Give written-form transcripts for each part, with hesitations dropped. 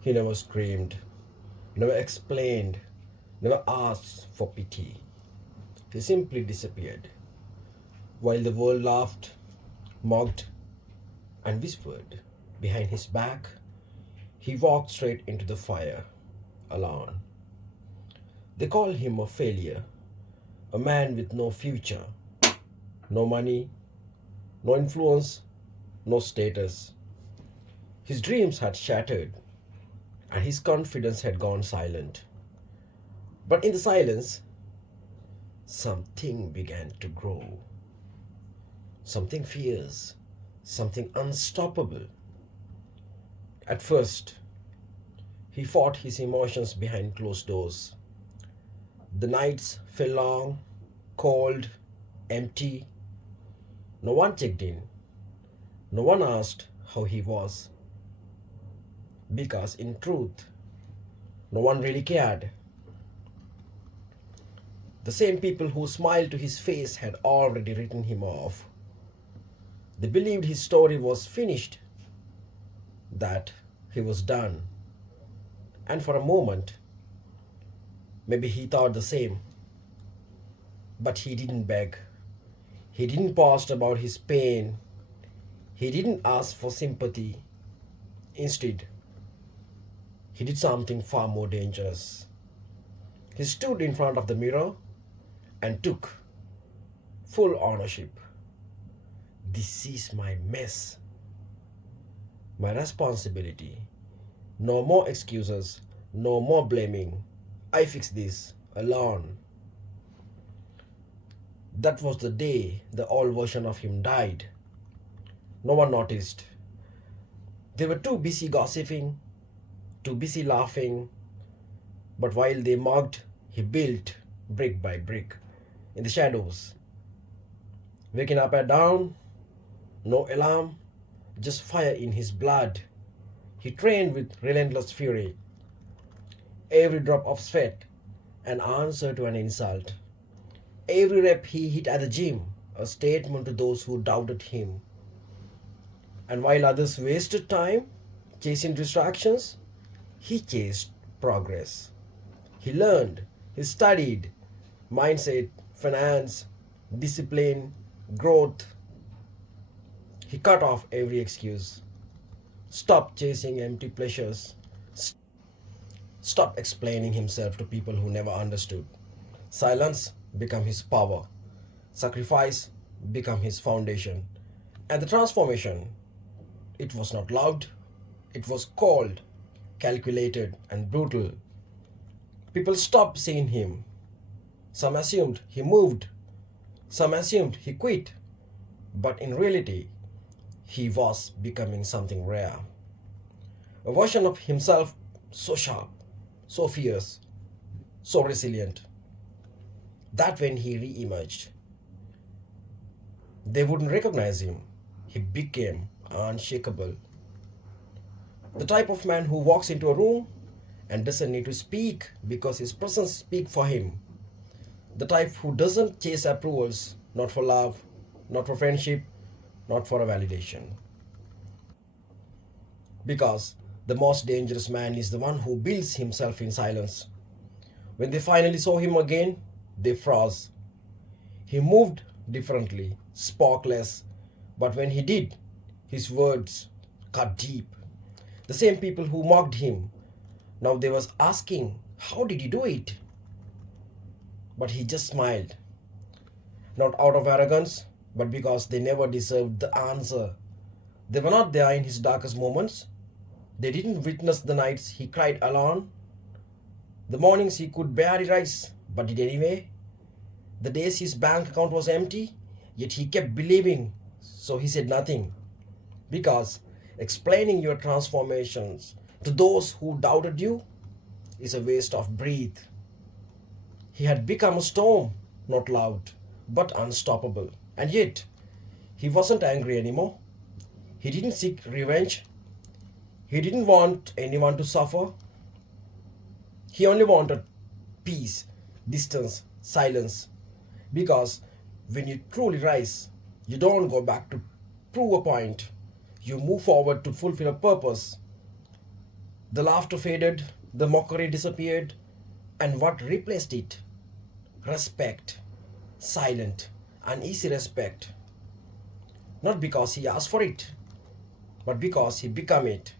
He never screamed, never explained, never asked for pity. He simply disappeared, while the world laughed, mocked, and whispered. Behind his back, he walked straight into the fire, alone. They called him a failure, a man with no future, no money, no influence, no status. His dreams had shattered, and his confidence had gone silent. But in the silence, something began to grow. Something fierce, something unstoppable. At first, he fought his emotions behind closed doors. The nights felt long, cold, empty. No one checked in. No one asked how he was. Because in truth, no one really cared. The same people who smiled to his face had already written him off. They believed his story was finished, that he was done. And for a moment, maybe he thought the same. But he didn't beg. He didn't post about his pain. He didn't ask for sympathy. Instead, he did something far more dangerous. He stood in front of the mirror and took full ownership. This is my mess, my responsibility. No more excuses, no more blaming. I fix this alone. That was the day the old version of him died. No one noticed. They were too busy gossiping, too busy laughing. But while they mocked, he built brick by brick in the shadows. Waking up at dawn, no alarm, just fire in his blood. He trained with relentless fury. Every drop of sweat an answer to an insult. Every rep he hit at the gym, a statement to those who doubted him. And while others wasted time chasing distractions, he chased progress. He learned, he studied mindset, finance, discipline, growth. He cut off every excuse, stopped chasing empty pleasures, stopped explaining himself to people who never understood. Silence became his power, sacrifice became his foundation. And the transformation, it was not loud, it was cold, calculated, and brutal. People stopped seeing him. Some assumed he moved, some assumed he quit. But in reality, he was becoming something rare. A version of himself so sharp, so fierce, so resilient, that when he re emerged, they wouldn't recognize him. He became unshakable. The type of man who walks into a room and doesn't need to speak because his presence speaks for him. The type who doesn't chase approvals, not for love, not for friendship, not for a validation. Because the most dangerous man is the one who builds himself in silence. When they finally saw him again, they froze. He moved differently, spoke less, but when he did, his words cut deep. The same people who mocked him, now they was asking, how did he do it? But he just smiled, not out of arrogance, but because they never deserved the answer. They were not there in his darkest moments. They didn't witness the nights he cried alone, the mornings he could barely rise, but did anyway, the days his bank account was empty, yet he kept believing, so he said nothing. Because explaining your transformations to those who doubted you is a waste of breath. He had become a storm, not loud, but unstoppable. And yet, he wasn't angry anymore. He didn't seek revenge. He didn't want anyone to suffer. He only wanted peace, distance, silence. Because when you truly rise, you don't go back to prove a point. You move forward to fulfill a purpose. The laughter faded, the mockery disappeared, and what replaced it? Respect. Silent, uneasy respect. Not because he asked for it, but because he became it.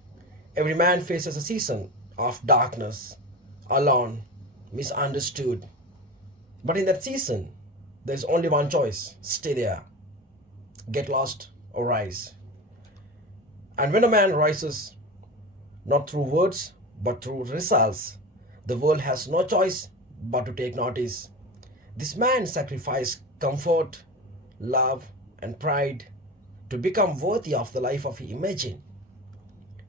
Every man faces a season of darkness, alone, misunderstood. But in that season, there's only one choice: stay there, get lost, or rise. And when a man rises, not through words, but through results, the world has no choice but to take notice. This man sacrificed comfort, love, and pride to become worthy of the life of he imagined.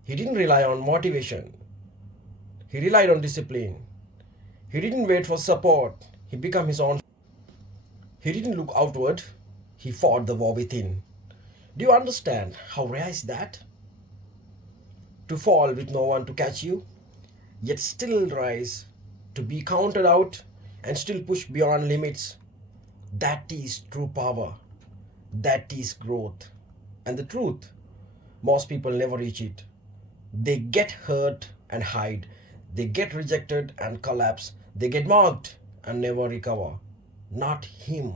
He didn't rely on motivation, he relied on discipline. He didn't wait for support, he became his own. He didn't look outward, he fought the war within. Do you understand how rare is that? To fall with no one to catch you, yet still rise, to be counted out and still push beyond limits. That is true power. That is growth. And the truth, most people never reach it. They get hurt and hide. They get rejected and collapse. They get mocked and never recover. Not him.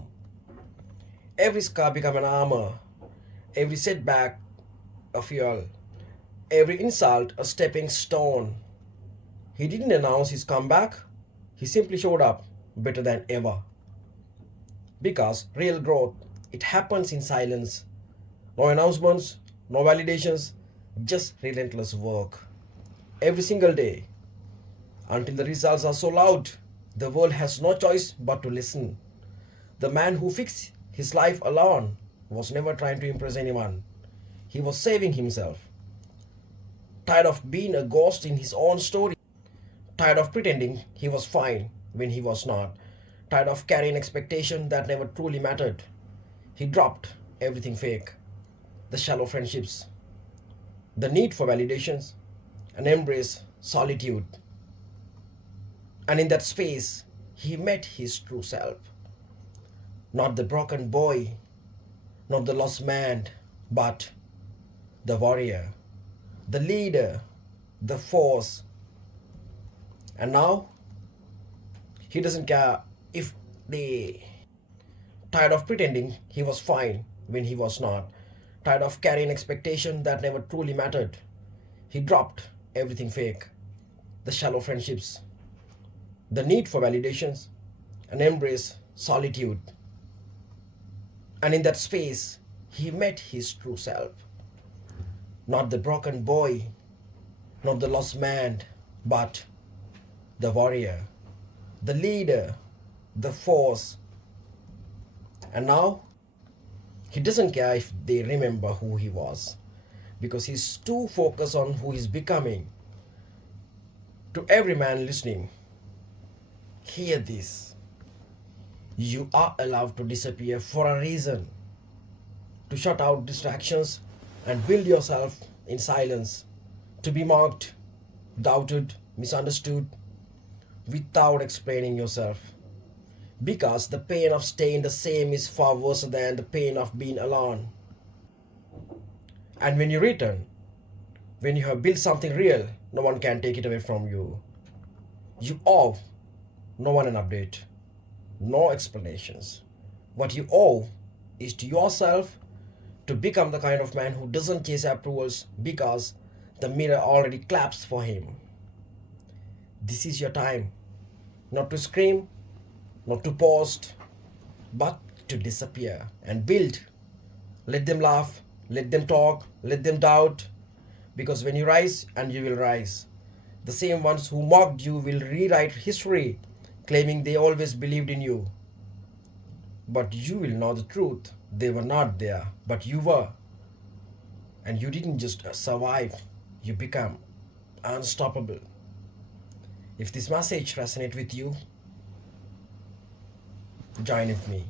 Every scar become an armor. Every setback a fuel. Every insult a stepping stone. He didn't announce his comeback. He simply showed up better than ever. Because real growth, it happens in silence. No announcements, no validations, just relentless work. Every single day. Until the results are so loud, the world has no choice but to listen. The man who fixed his life alone was never trying to impress anyone. He was saving himself. Tired of being a ghost in his own story. Tired of pretending he was fine when he was not. Tired of carrying expectation that never truly mattered. He dropped everything fake. The shallow friendships, the need for validations, and embrace solitude. And in that space, he met his true self. Not the broken boy, not the lost man, but the warrior, the leader, the force. And now, he doesn't care if they. Tired of pretending he was fine when he was not. Tired of carrying expectation that never truly mattered. He dropped everything fake. The shallow friendships, the need for validations, and embrace solitude. And in that space, he met his true self. Not the broken boy, not the lost man, but the warrior, the leader, the force. And now, he doesn't care if they remember who he was, because he's too focused on who he's becoming. To every man listening, hear this. You are allowed to disappear for a reason. To shut out distractions and build yourself in silence. To be mocked, doubted, misunderstood, without explaining yourself. Because the pain of staying the same is far worse than the pain of being alone. And when you return, when you have built something real, no one can take it away from you. You owe no one an update, no explanations. What you owe is to yourself, to become the kind of man who doesn't chase approvals because the mirror already claps for him. This is your time, not to scream, not to post, but to disappear and build. Let them laugh, let them talk, let them doubt. Because when you rise, and you will rise, the same ones who mocked you will rewrite history, claiming they always believed in you. But you will know the truth. They were not there, but you were. And you didn't just survive, you become unstoppable. If this message resonates with you, join with me.